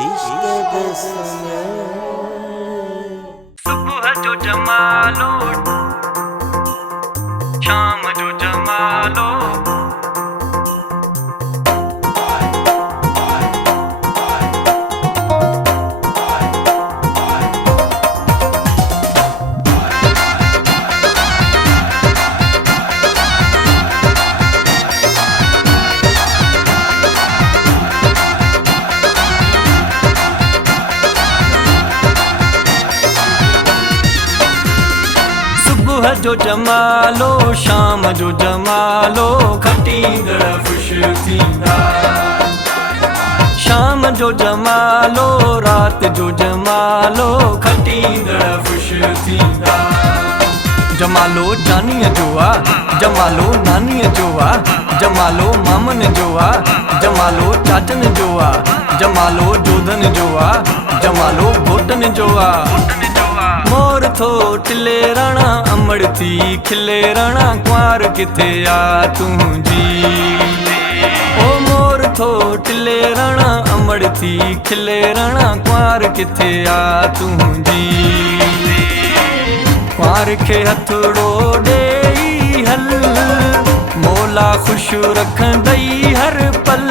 इश्क समय सुबह जो जमालो शाम जो जमालो सुबह जो जमालो शाम जो जमालो खटींदड़ ख़ुश थींदा शाम जो जमालो रात जो जमालो खटींदड़ ख़ुश थींदा जमालो जानीअ जो आ जमालो नानीअ जो आ जमालो मामन जो आ जमालो चाचन जो आ जमालो जोधन जो आ जमालो घोटन जो आ मोर थो टिले राणा अमड़ थी खिले राणा कुंवार किथे आ तुंहिंजी ओ मोर थो टिले राणा अमड़ थी खिले राणा कुंवार किथे आ तुंहिंजी कुंवार खे हथड़ो ॾेई हल मौला ख़ुशि रखंदई हर पल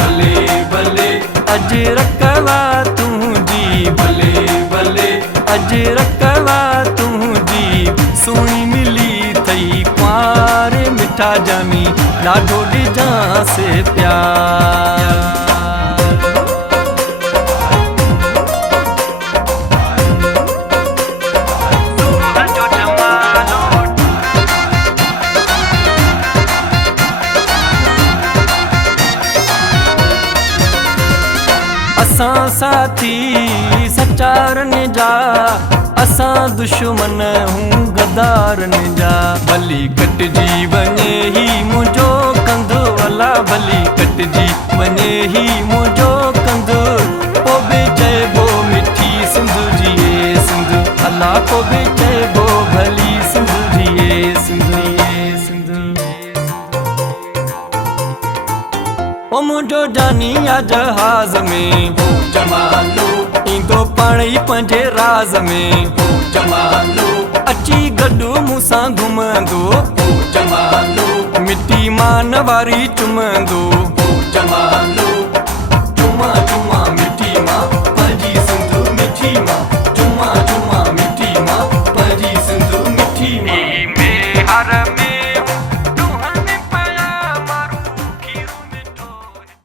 भले भले अॼु रकवा तुंहिंजी भले भले अॼु रकवा तुंहिंजी सुहिणी मिली थई कुंवार मिठा ॼमी ॾाढो ॾिजांसि प्यार असां साथी सचारनि जा असां दुश्मन हूं गदारनि जा भली कटिजी वञे ही मुंहिंजो कंधु अला भली कटिजी वञे ही मुंहिंजो कंधु पोइ बि चइबो मिठी सिंध जी सिंध अला पोइ बि चइबो भली सिंध जी सिंध ओ मुंहिंजो जानी आ जहाज़ में हो जमालो ईंदो पाण ई पंहिंजे राज़ में हो जमालो अची गॾु मूंसां घुमंदो हो जमालो मिटी मान वारी चुमंदो